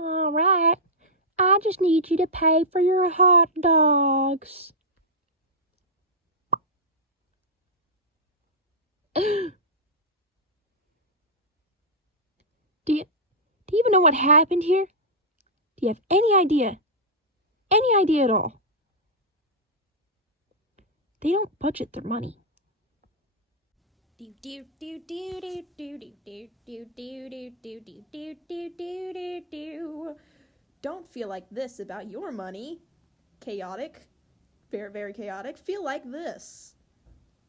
All right. I just need you to pay for your hot dogs. Do you even know what happened here? Do you have any idea? Any idea at all? They don't budget their money. Don't feel like this about your money. Chaotic. Very, very chaotic. Feel like this.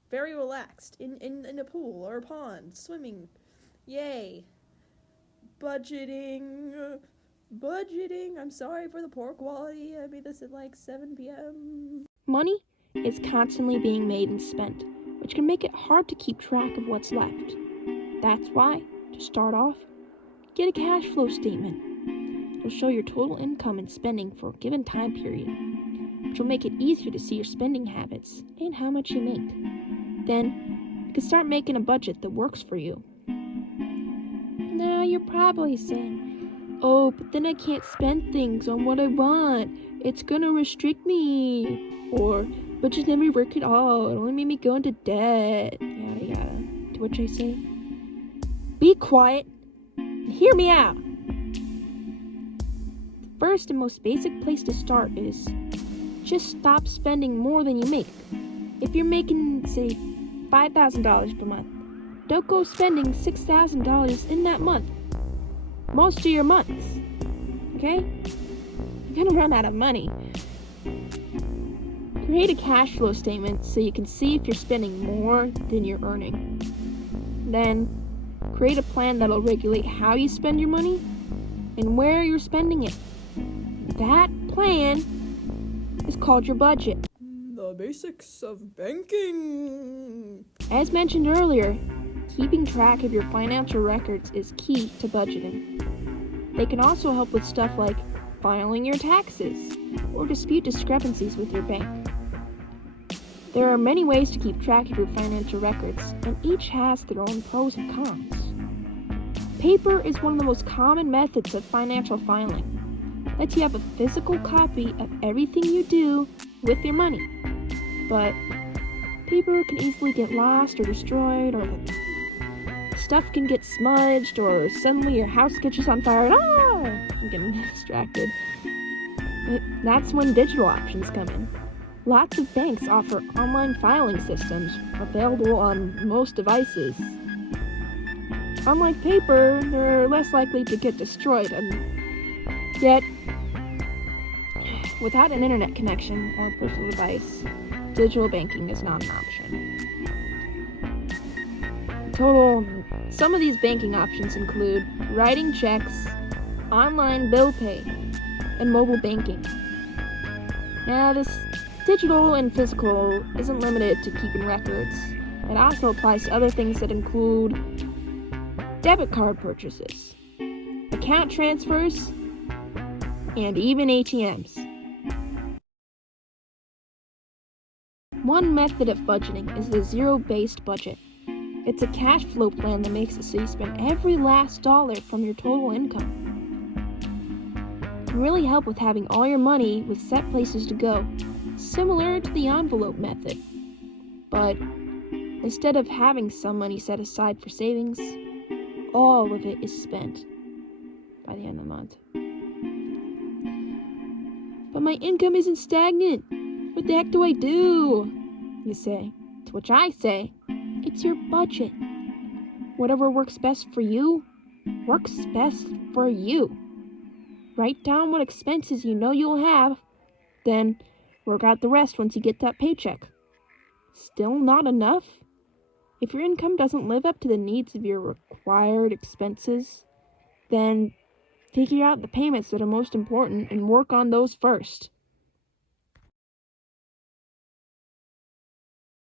Very relaxed. In a pool or a pond. Swimming. Yay. Budgeting. I'm sorry for the poor quality. I made this at like 7 p.m. Money is constantly being made and spent, which can make it hard to keep track of what's left. That's why, to start off, get a cash flow statement. It'll show your total income and spending for a given time period, which will make it easier to see your spending habits and how much you make. Then, you can start making a budget that works for you. Now you're probably saying, oh, but then I can't spend things on what I want. It's gonna restrict me. Or, budget never work at all. It only made me go into debt. Yada yada. To which I say, be quiet and hear me out. The first and most basic place to start is just stop spending more than you make. If you're making, say, $5,000 per month, don't go spending $6,000 in that month. Most of your months. Okay? You're gonna run out of money. Create a cash flow statement so you can see if you're spending more than you're earning. Then, create a plan that'll regulate how you spend your money and where you're spending it. That plan is called your budget. The basics of banking. As mentioned earlier, keeping track of your financial records is key to budgeting. They can also help with stuff like filing your taxes or dispute discrepancies with your bank. There are many ways to keep track of your financial records, and each has their own pros and cons. Paper is one of the most common methods of financial filing. Lets you have a physical copy of everything you do with your money. But paper can easily get lost or destroyed, or stuff can get smudged, or suddenly your house catches on fire. I'm getting distracted. But that's when digital options come in. Lots of banks offer online filing systems available on most devices. Unlike paper, they're less likely to get destroyed, and yet, without an internet connection or personal device, digital banking is not an option. Some of these banking options include writing checks, online bill pay, and mobile banking. Now, this digital and physical isn't limited to keeping records. It also applies to other things that include debit card purchases, account transfers, and even ATMs. One method of budgeting is the zero-based budget. It's a cash flow plan that makes it so you spend every last dollar from your total income. It can really help with having all your money with set places to go, similar to the envelope method. But instead of having some money set aside for savings, all of it is spent by the end of the month. But my income isn't stagnant. What the heck do I do? You say. To which I say, it's your budget. Whatever works best for you, works best for you. Write down what expenses you know you'll have, then work out the rest once you get that paycheck. Still not enough? If your income doesn't live up to the needs of your required expenses, then figure out the payments that are most important and work on those first.